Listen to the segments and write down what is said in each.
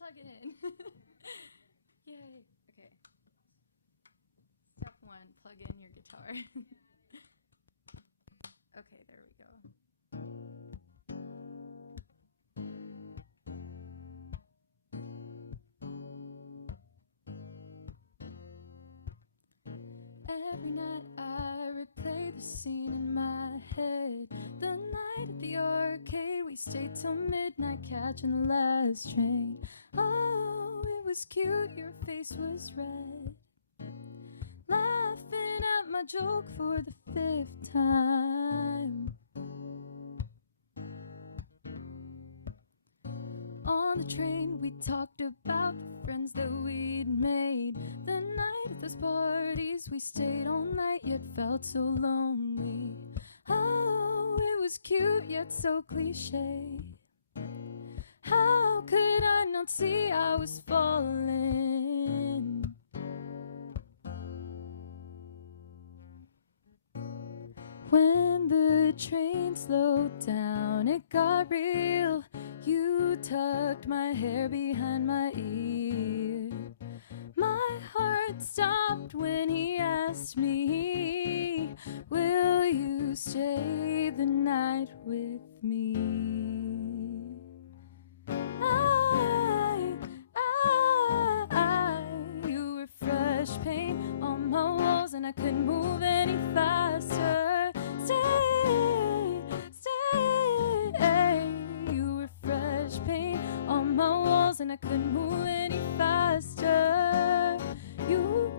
plug it in. Yay. Okay. Step one, plug in your guitar. Okay, there we go. Every night I replay the scene in my head. The night at the arcade, we stayed till midnight catching the last train. Oh, it was cute, your face was red, laughing at my joke for the 5th time. On the train we talked about the friends that we'd made. The night at those parties we stayed all night yet felt so lonely. Oh, it was cute yet so cliche. How could I not see I was falling? When the train slowed down, it got real. You tucked my hair behind my ear. My heart stopped when he asked me, will you stay the night with me? You were fresh paint on my walls and I couldn't move any faster. Stay. You were fresh paint on my walls and I couldn't move any faster. You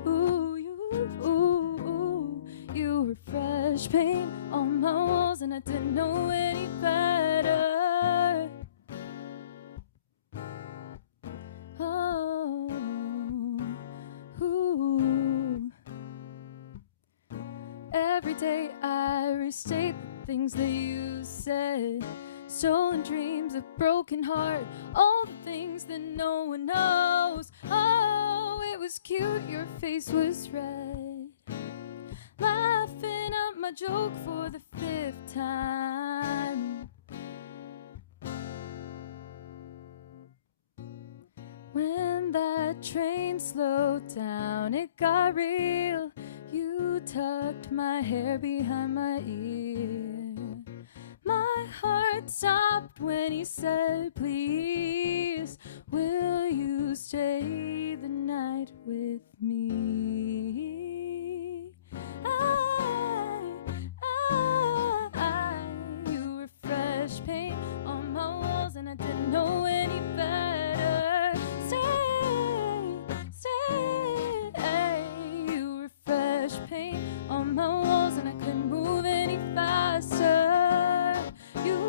were fresh paint on my walls and I didn't know any better. Oh, every day I restate the things that you said. Stolen dreams, a broken heart, all the things that no one knows. Oh, it was cute, your face was red, laughing at my joke for the 5th time. When that train slowed down, it got real. You tucked my hair behind my ear. My heart stopped when he said, please, will you stay the night with me? You were fresh paint on my walls and I didn't know any better. Stay. You were fresh paint on my walls and I couldn't move any faster. You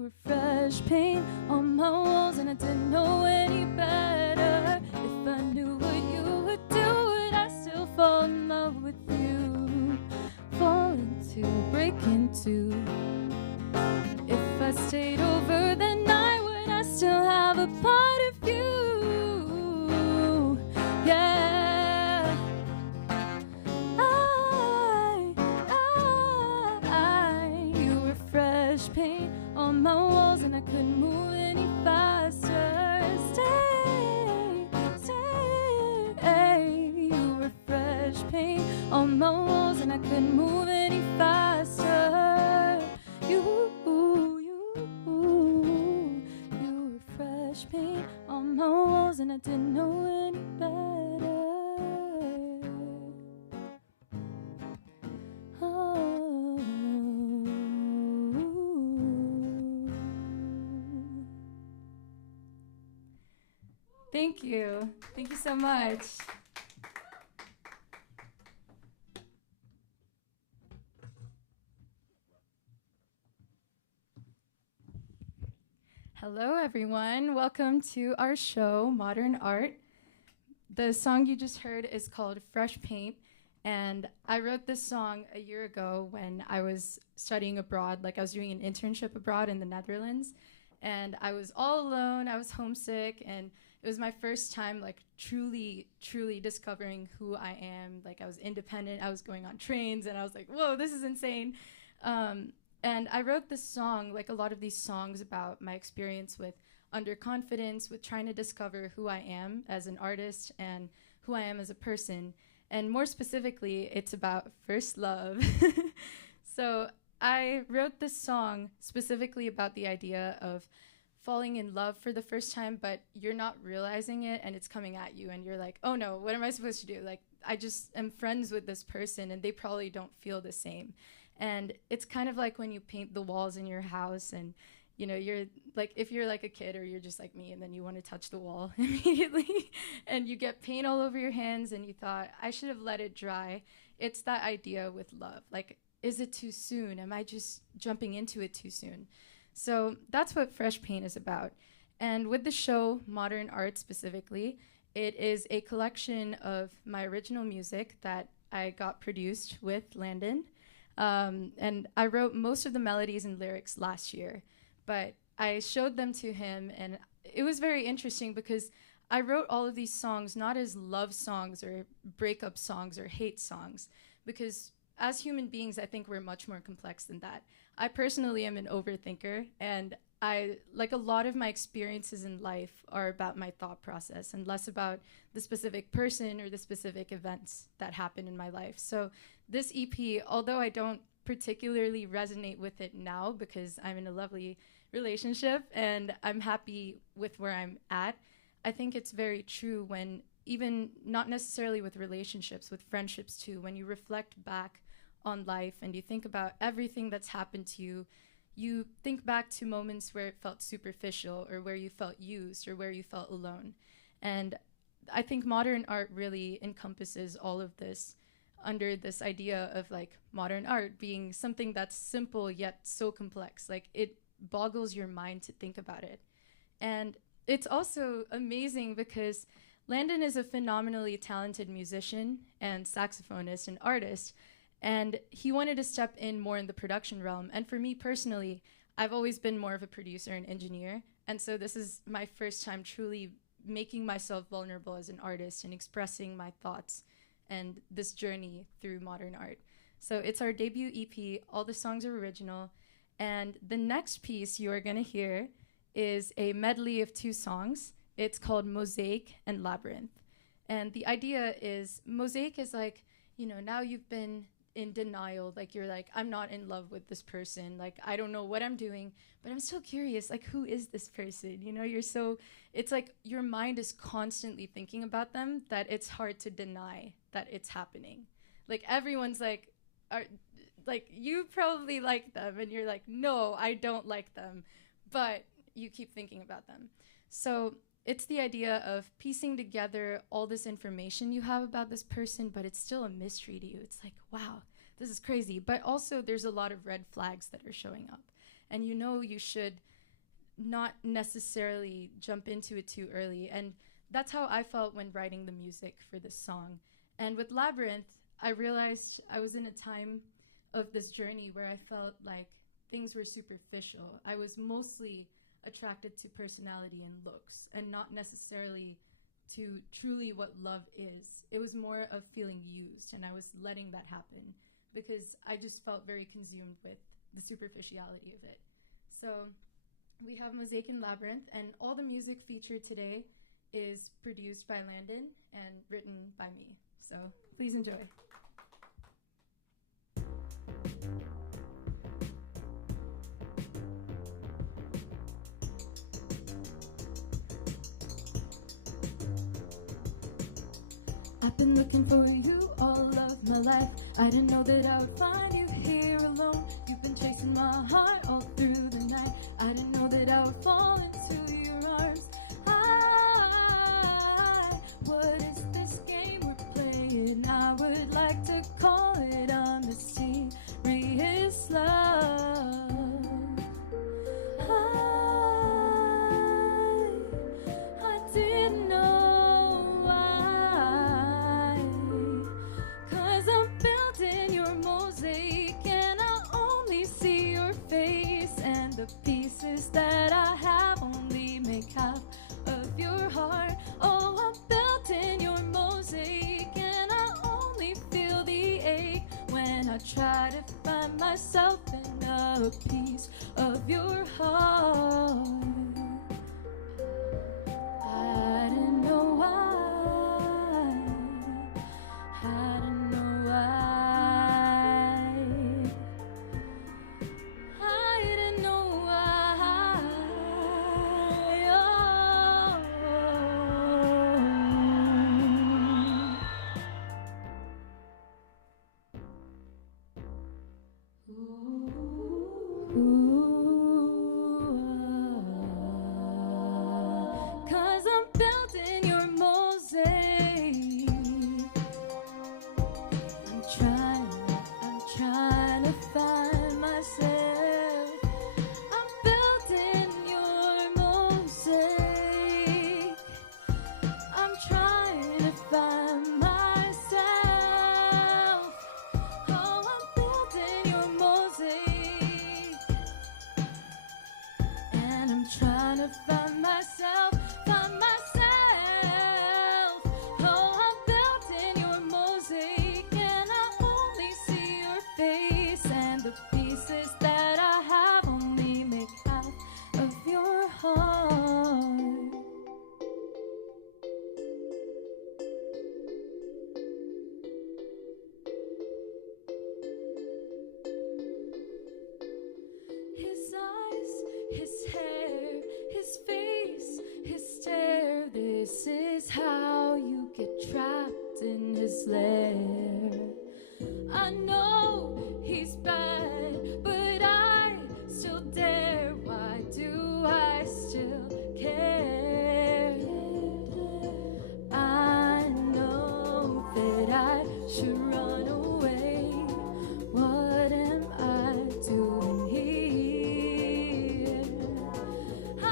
were fresh paint on my walls and I didn't know any better. If I knew what you would do, would I still fall in love with you? Fall into, break into. If I stayed over the night, would I still have a part of you? Yeah. You were fresh paint on my walls and I couldn't move any faster. Stay. You were fresh paint on my walls and I couldn't move any faster. You were fresh paint on my walls and I didn't know any better. Oh. Thank you. Thank you so much. Hello, everyone. Welcome to our show, Modern Art. The song you just heard is called Fresh Paint, and I wrote this song a year ago when I was studying abroad. Like, I was doing an internship abroad in the Netherlands, and I was all alone. I was homesick, and it was my first time, like, truly discovering who I am. Like, I was independent. I was going on trains, and I was like, whoa, this is insane. And I wrote this song, like a lot of these songs, about my experience with underconfidence, with trying to discover who I am as an artist and who I am as a person. And more specifically, it's about first love. So I wrote this song specifically about the idea of falling in love for the first time, but you're not realizing it and it's coming at you and you're like, oh no, what am I supposed to do? Like, I just am friends with this person and they probably don't feel the same. And it's kind of like when you paint the walls in your house and, you know, you're like, if you're like a kid or you're just like me and then you want to touch the wall immediately and you get paint all over your hands and you thought, I should have let it dry. It's that idea with love. Like, is it too soon? Am I just jumping into it too soon? So that's what Fresh Paint is about. And with the show, Modern Art specifically, it is a collection of my original music that I got produced with Landon. And I wrote most of the melodies and lyrics last year, but I showed them to him, and it was very interesting because I wrote all of these songs not as love songs or breakup songs or hate songs, because as human beings, I think we're much more complex than that. I personally am an overthinker, and like a lot of my experiences in life are about my thought process and less about the specific person or the specific events that happen in my life. So this EP, although I don't particularly resonate with it now because I'm in a lovely relationship and I'm happy with where I'm at, I think it's very true when, even not necessarily with relationships, with friendships too, when you reflect back on life and you think about everything that's happened to you, you think back to moments where it felt superficial or where you felt used or where you felt alone. And I think modern art really encompasses all of this under this idea of like modern art being something that's simple yet so complex. Like, it boggles your mind to think about it. And it's also amazing because Landon is a phenomenally talented musician and saxophonist and artist, and he wanted to step in more in the production realm. And for me personally, I've always been more of a producer and engineer, and so this is my first time truly making myself vulnerable as an artist and expressing my thoughts and this journey through modern art. So it's our debut EP. All the songs are original, and the next piece you are going to hear is a medley of 2 songs. It's called Mosaic and Labyrinth. And the idea is, Mosaic is like, you know, now you've been in denial, like you're like, I'm not in love with this person, like I don't know what I'm doing, but I'm still curious, like who is this person? You know, it's like your mind is constantly thinking about them that it's hard to deny that it's happening. Like everyone's like, like you probably like them, and you're like, no, I don't like them, but you keep thinking about them. So it's the idea of piecing together all this information you have about this person, but it's still a mystery to you. It's like, wow, this is crazy. But also there's a lot of red flags that are showing up. And you know you should not necessarily jump into it too early. And that's how I felt when writing the music for this song. And with Labyrinth, I realized I was in a time of this journey where I felt like things were superficial. I was mostly attracted to personality and looks, and not necessarily to truly what love is. It was more of feeling used, and I was letting that happen because I just felt very consumed with the superficiality of it. So we have Mosaic and Labyrinth, and all the music featured today is produced by Landon and written by me. So please enjoy. I've been looking for you all of my life. I didn't know that I would find you here alone. You've been chasing my heart all through the night. I didn't know that I would fall into your arms. What is this game we're playing? I would like to call it a mysterious love. I didn't know why, 'cause I'm building your mosaic and I only see your face, and the pieces that I have only make half of your heart. Oh, I'm building your mosaic and I only feel the ache when I try to find myself in a a piece of your heart. I didn't know why. I didn't know why. I didn't know why. Cause I'm building your mosaic. I'm trying to find myself. I'm building your mosaic. I'm trying to find myself. Oh, I'm building your mosaic. And I'm trying to find myself, find myself. Oh, I'm building your mosaic, and I only see your face, and the pieces that I have only make half of your heart. His eyes, his hair, his face, his stare. This is how you get trapped in his lair. I know he's bad, but I still dare. Why do I still care? I know that I should run away. What am I doing here? I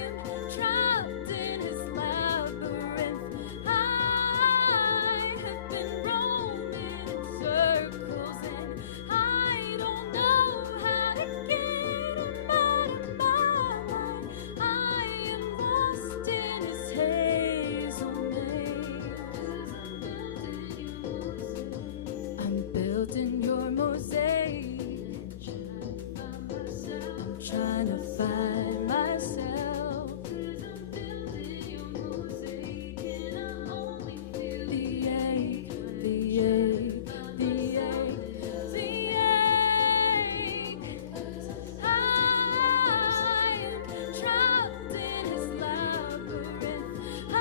am trapped in his labyrinth. I have been roaming in circles, and I don't know how to get him out of my mind. I am lost in his hazel maze. I'm building your mosaic, trying to find myself. And I only feel the ache, the ache, the ache, the ache. I am trapped in his labyrinth. I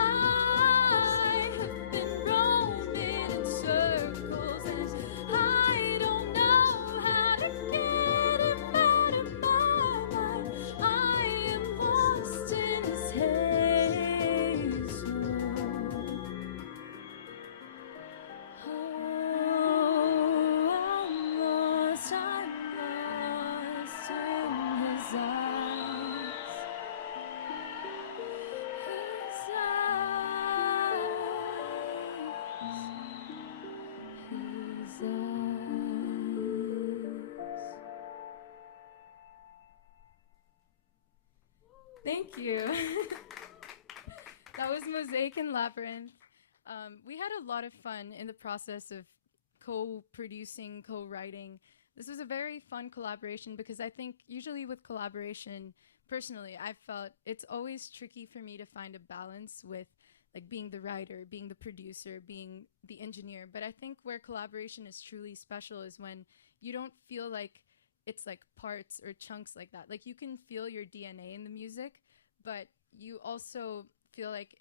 have been roaming in circles, and I don't know how to get him out of my mind. I am lost in his haze. Oh, I'm lost in his eyes. His eyes. Thank you. That was Mosaic and Labyrinth. We had a lot of fun in the process of co-producing, co-writing. This was a very fun collaboration because I think usually with collaboration, personally, I felt it's always tricky for me to find a balance with like being the writer, being the producer, being the engineer. But I think where collaboration is truly special is when you don't feel like it's like parts or chunks like that. Like you can feel your DNA in the music, but you also feel like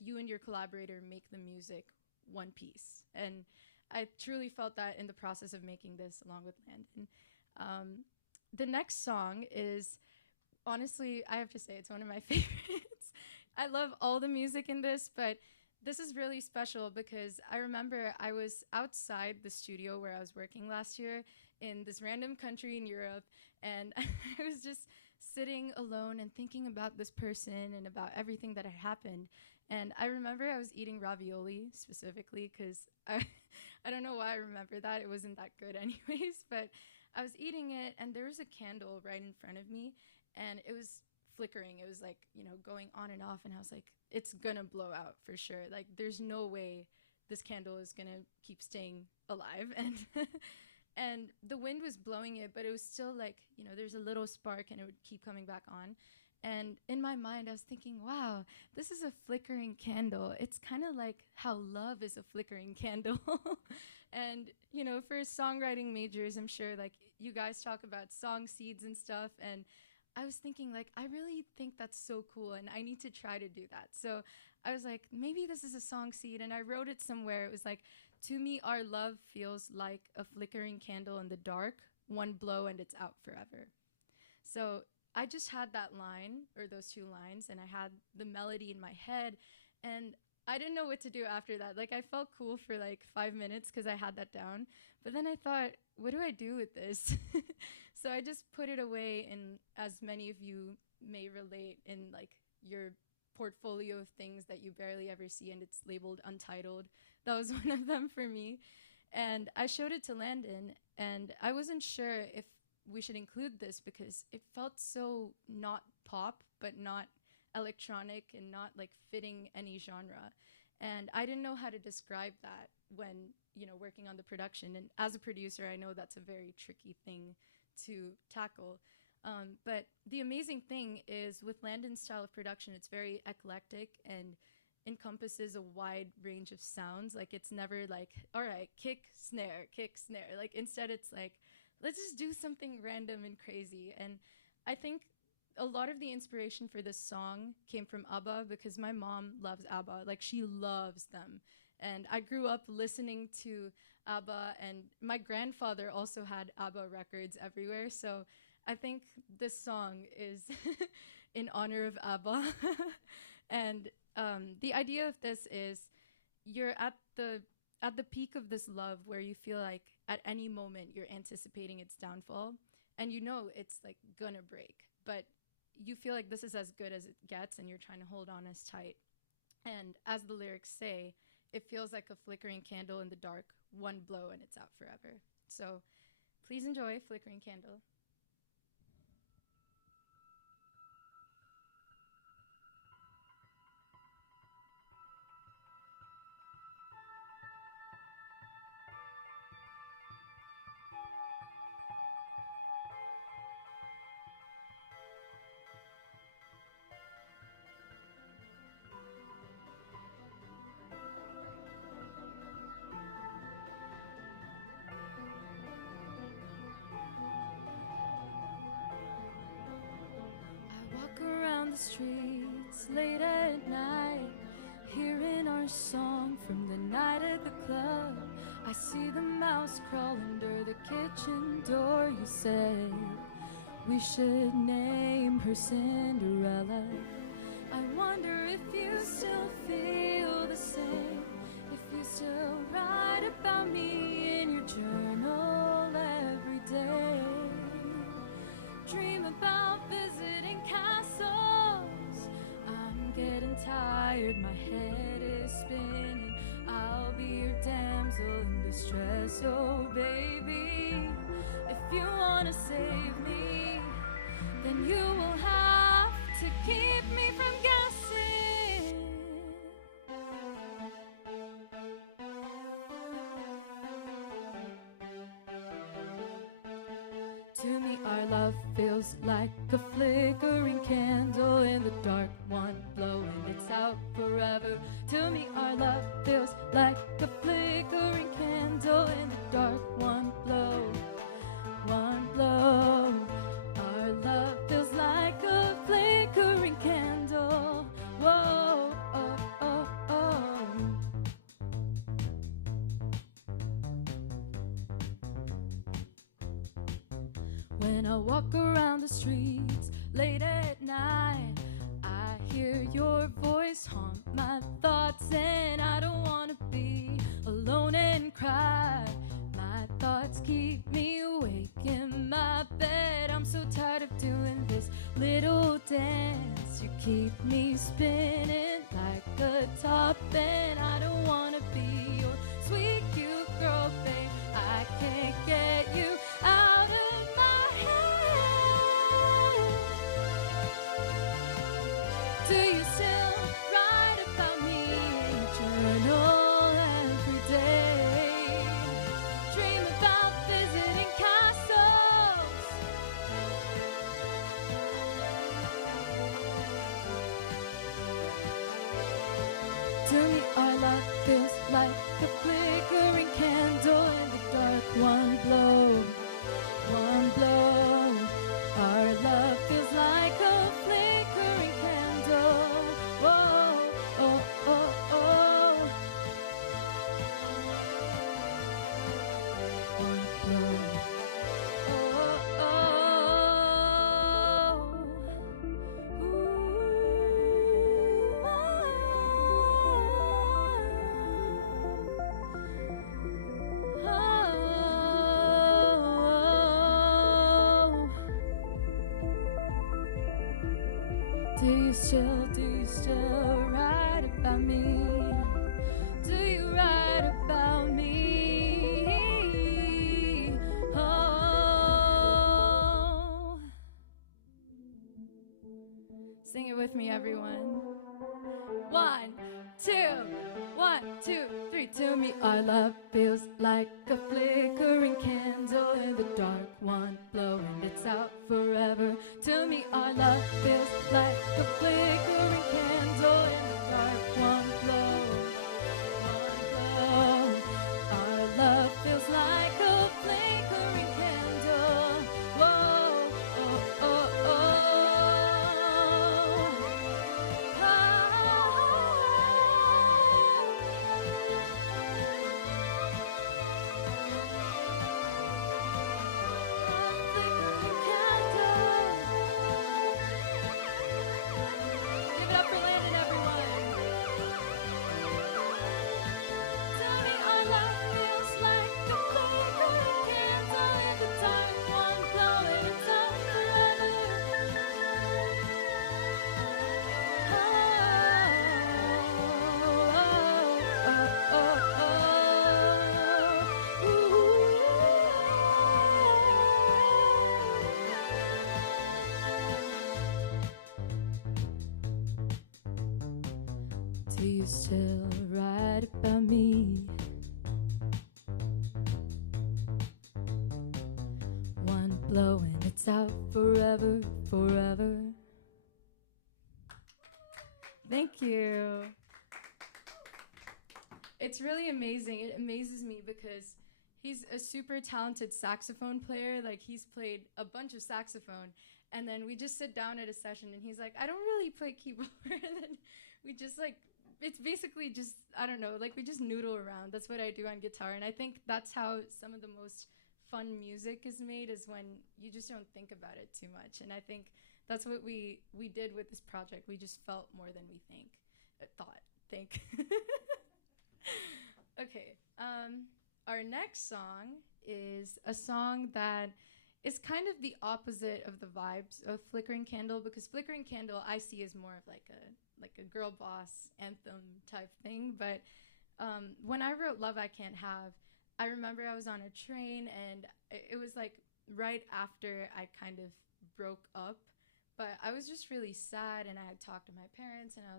you and your collaborator make the music one piece. And I truly felt that in the process of making this along with Landon. The next song is, honestly, I have to say, it's one of my favorites. I love all the music in this, but this is really special because I remember I was outside the studio where I was working last year in this random country in Europe, and I was just sitting alone and thinking about this person and about everything that had happened. And I remember I was eating ravioli specifically because I don't know why I remember that. It wasn't that good anyways, but I was eating it and there was a candle right in front of me and it was flickering. It was like, you know, going on and off, and I was like, it's gonna blow out for sure. Like there's no way this candle is gonna keep staying alive. And And the wind was blowing it, but it was still like, there's a little spark and it would keep coming back on. And in my mind, I was thinking, wow, this is a flickering candle. It's kind of like how love is a flickering candle. And, for songwriting majors, I'm sure like you guys talk about song seeds and stuff. And I was thinking, like, I really think that's so cool and I need to try to do that. So I was like, maybe this is a song seed. And I wrote it somewhere. It was like, to me, our love feels like a flickering candle in the dark, one blow and it's out forever. So I just had that line, or those two lines, and I had the melody in my head, and I didn't know what to do after that. Like, I felt cool for like 5 minutes because I had that down, but then I thought, what do I do with this? So I just put it away, and as many of you may relate, in like your portfolio of things that you barely ever see, and it's labeled untitled. That was one of them for me. And I showed it to Landon, and I wasn't sure if we should include this because it felt so not pop, but not electronic and not like fitting any genre. And I didn't know how to describe that when, working on the production. And as a producer, I know that's a very tricky thing to tackle. But the amazing thing is with Landon's style of production, it's very eclectic and encompasses a wide range of sounds. Like, it's never like, all right, kick, snare, kick, snare. Like, instead it's like, let's just do something random and crazy. And I think a lot of the inspiration for this song came from ABBA, because my mom loves ABBA. Like, she loves them. And I grew up listening to ABBA, and my grandfather also had ABBA records everywhere. So I think this song is in honor of ABBA. And the idea of this is you're at the peak of this love where you feel like at any moment you're anticipating its downfall, and it's like gonna break, but you feel like this is as good as it gets and you're trying to hold on as tight. And as the lyrics say, it feels like a flickering candle in the dark, one blow and it's out forever. So please enjoy Flickering Candle. Around the streets late at night, hearing our song from the night at the club. I see the mouse crawl under the kitchen door. You said we should name her Cinderella. I wonder if you still feel the same, if you still write about me in your journal every day. Dream about visiting castles. I'm getting tired, my head is spinning. I'll be your damsel in distress, oh baby. If you wanna save me, then you will have to keep me from guessing. To me, our love feels like a flickering candle in the dark, one blow and it's out forever. To me, our love feels like a flickering candle in the dark, one blow, one blow. Our love feels like a flickering candle. Whoa, oh, oh, oh. When I walk around the streets late at night, I hear your voice haunt my thoughts, and I don't wanna be alone and cry. My thoughts keep me awake in my bed. I'm so tired of doing this little dance. You keep me spinning like a top, and I don't wanna be your sweet cute girl, babe. I can't get you out of my head. Do you still write about me in your journal every day? Dream about visiting To me, our love feels like a flickering candle in the dark. One blow, one blow. Our love feels like a flickering candle. Whoa, oh, oh, oh. One blow. Oh, oh. Do you still write about me? Do you write about me? Oh. Sing it with me, everyone. 1, 2, 1, 2, 3. To me, our love feels like a flickering candle in the dark. One blow and it's out forever. To me, our love feels like a flickering candle in the dark. One blow, one blow. Our love feels like a flickering candle. Whoa, oh, oh, oh. Do you still write about me? One blow and it's out forever, forever. Thank you. It's really amazing. It amazes me because he's a super talented saxophone player. Like, he's played a bunch of saxophone. And then we just sit down at a session and he's like, I don't really play keyboard. And then we just like, it's basically just, I don't know, like we just noodle around. That's what I do on guitar. And I think that's how some of the most fun music is made, is when you just don't think about it too much. And I think that's what we did with this project. We just felt more than we think. Okay, our next song is a song that is kind of the opposite of the vibes of Flickering Candle, because Flickering Candle I see as more of like a girl boss anthem type thing. But when I wrote Love I Can't Have, I remember I was on a train and it was like right after I kind of broke up, but I was just really sad and I had talked to my parents and I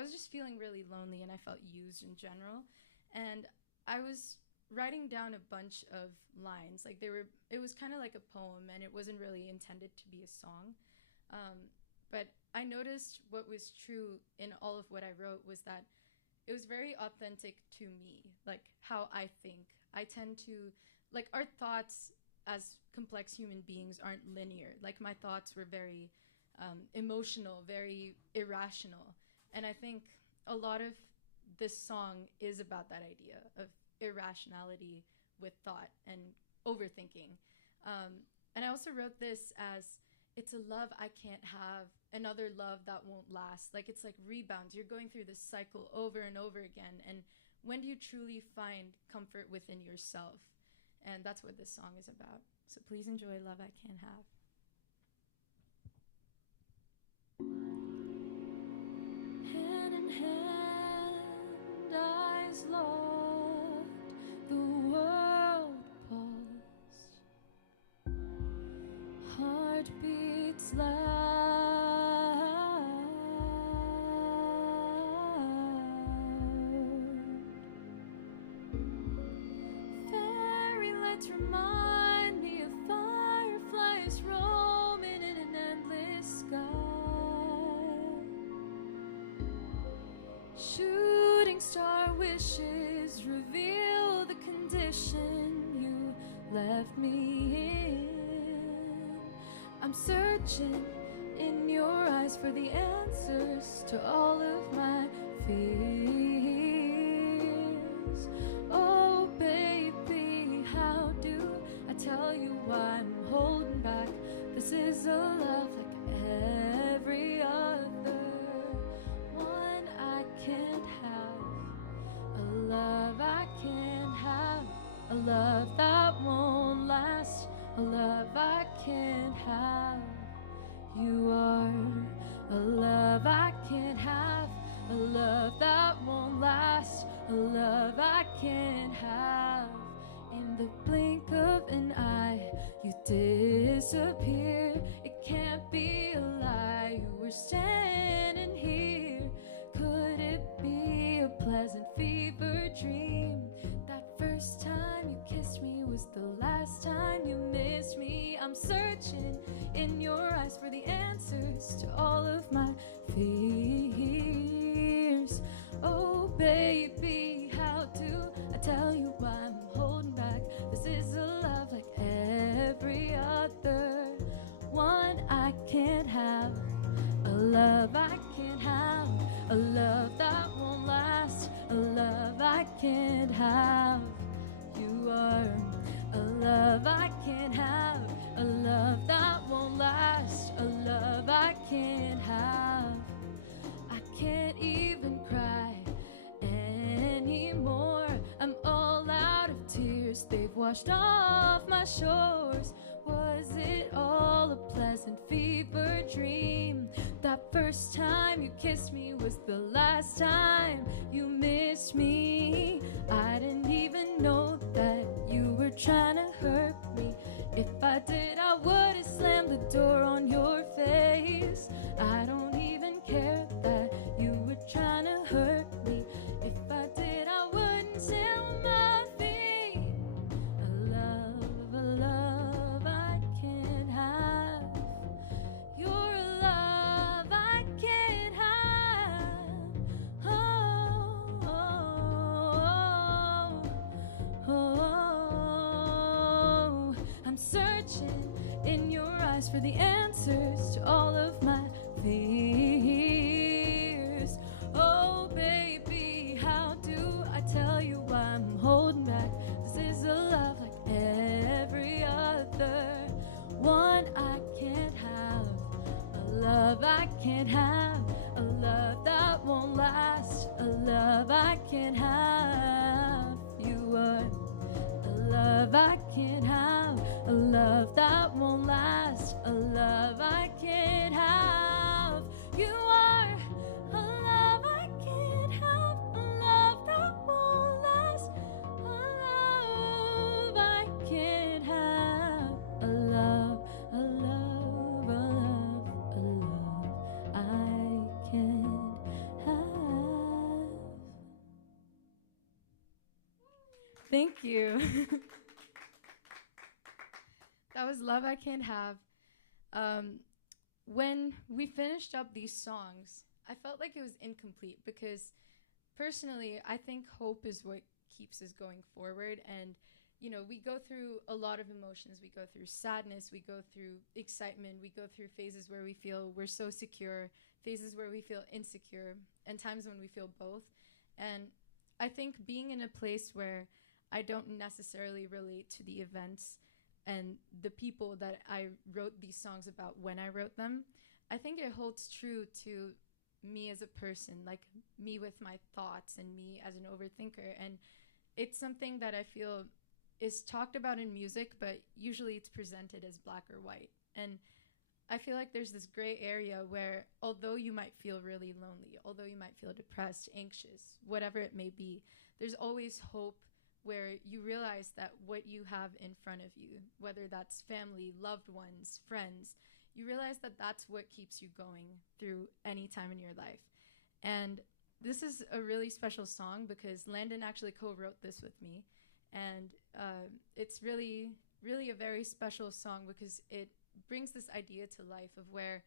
was just feeling really lonely and I felt used in general. And I was writing down a bunch of lines, like it was kind of like a poem and it wasn't really intended to be a song. But I noticed what was true in all of what I wrote was that it was very authentic to me, like how I think. I tend to, like, our thoughts as complex human beings aren't linear. Like, my thoughts were very emotional, very irrational. And I think a lot of this song is about that idea of irrationality with thought and overthinking. And I also wrote this as, it's a love I can't have, another love that won't last. Like, it's like rebounds. You're going through this cycle over and over again. And when do you truly find comfort within yourself? And that's what this song is about. So please enjoy Love I Can't Have. Hand in hand, eyes locked, the world paused, heartbeats loud, fairy lights remind me of fireflies roaming in an endless sky, shooting wishes reveal the condition you left me in. I'm searching in your eyes for the answers to all of my fears. Oh baby, how do I tell you why I'm holding back? This is a love like every other one. I can't have a love I can't have, a love that won't last, a love I can't have. You are a love I can't have, a love that won't last, a love I can't have. In the blink of an eye, you disappear. It can't be a lie. You were standing here. Could it be a pleasant fever dream? That first time you kissed me was the last time you missed me. I'm searching in your eyes for the answers to all of my fears. Oh baby, how do I tell you why I'm holding back? This is a love like every other one. I can't have a love I can't have, a love that won't last, a love I can't have. You are a love I can't have, a love that won't last, a love I can't have. I can't even cry anymore. I'm all out of tears, they've washed off my shores. Was it all a pleasant fever dream? That first time you kissed me was the last time you missed me. I didn't even know that you were trying to hurt me. If I did, I would have slammed the door on your face. I don't even care that you were trying to hurt me. If I did, I wouldn't stand on my feet. A love I can't have. You're a love I can't have. Oh, oh, oh, oh. I'm searching in your eyes for the answers to all of my fears. Oh baby, how do I tell you why I'm holding back? This is a love like every other one. I can't have a love I can't have, a love that won't last, a love I can't have. You are a love I can't have, a love that won't last, a love I can't have. You are a love I can't have, a love that won't last, a love I can't have, a love, a love, a love, a love I can't have. Thank you. That was Love I Can't Have. When we finished up these songs, I felt like it was incomplete because personally, I think hope is what keeps us going forward. And, you know, we go through a lot of emotions. We go through sadness, we go through excitement, we go through phases where we feel we're so secure, phases where we feel insecure, and times when we feel both. And I think being in a place where I don't necessarily relate to the events and the people that I wrote these songs about when I wrote them, I think it holds true to me as a person, like me with my thoughts and me as an overthinker. And it's something that I feel is talked about in music, but usually it's presented as black or white. And I feel like there's this gray area where although you might feel really lonely, although you might feel depressed, anxious, whatever it may be, there's always hope where you realize that what you have in front of you, whether that's family, loved ones, friends, you realize that that's what keeps you going through any time in your life. And this is a really special song because Landon actually co-wrote this with me. And it's really a very special song because it brings this idea to life of where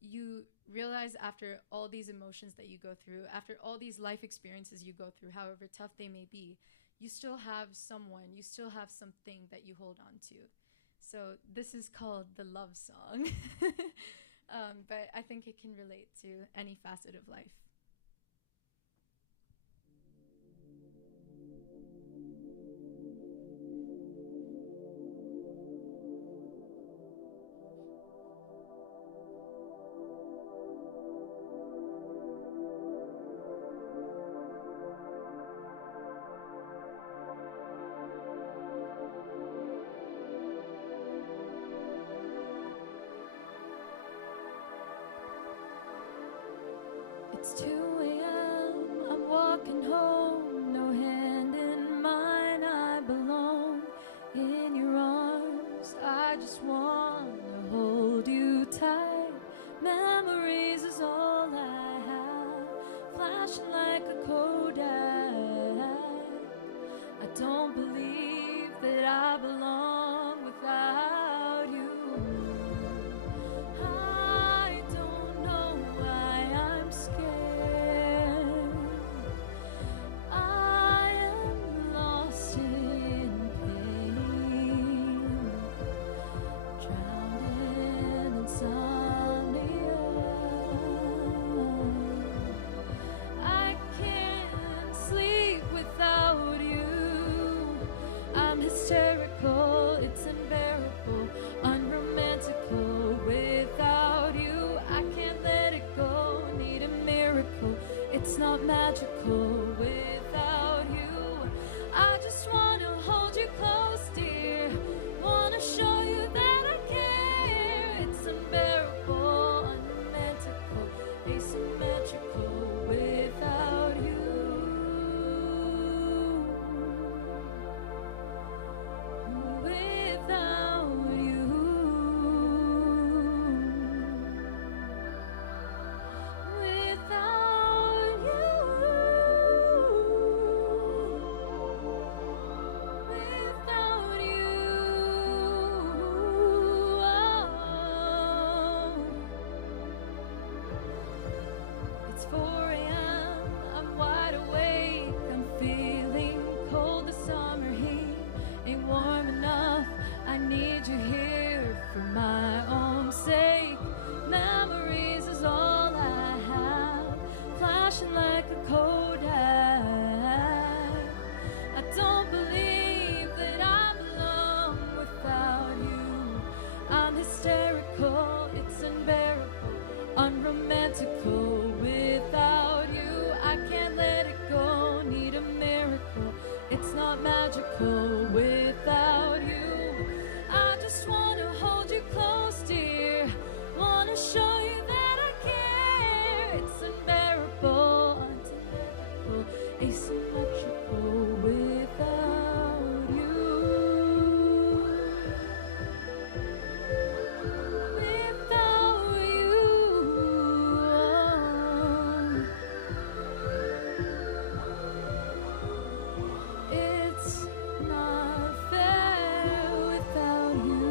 you realize after all these emotions that you go through, after all these life experiences you go through, however tough they may be, you still have someone, you still have something that you hold on to. So this is called the love song. But I think it can relate to any facet of life. It's 2 a.m., I'm walking home, no hand in mine, I belong in your arms. I just want to hold you tight. Memories is all I have, flashing like a Kodak. I don't believe that I belong without you. I don't know why I'm scared. I am lost in pain, drowning in insomnia. I can't sleep without you. I'm hysterical, it's unbearable, unromantical without you. I can't let it go, need a miracle. It's not magical without you. I just wanna hold you close, dear. Wanna show you that I care. It's unbearable, unromantical, asymmetrical without you. Without you. Without you. Without you. Oh. It's 4 a.m., I'm wide awake, I'm feeling cold, the summer heat ain't warm enough. I need you here for my own sake. Memories is all I have, flashing like a Kodak. I don't believe that I belong without you. I'm hysterical, it's unbearable, unromantical without you. I can't let it go, need a miracle. It's not magical without you. I just wanna hold you close, dear. Wanna show you that I care. It's unbearable, undeniable, asymmetrical without you. Without you. It's not fair without you.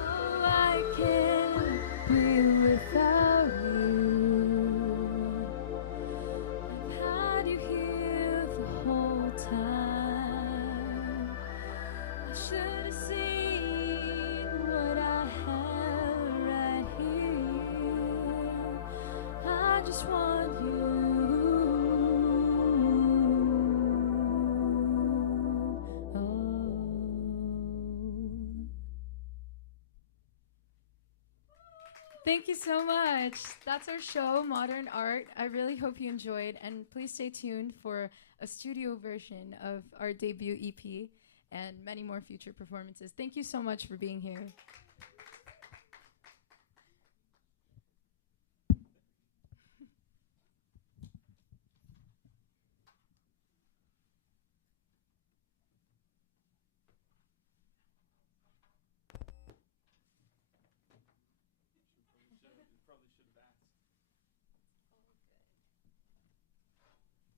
Oh, I can't be without you. I've had you here the whole time. I should have seen what I have right here. I just want you. Oh. Thank you so much. That's our show, Modern Art. I really hope you enjoyed, and please stay tuned for a studio version of our debut EP and many more future performances. Thank you so much for being here.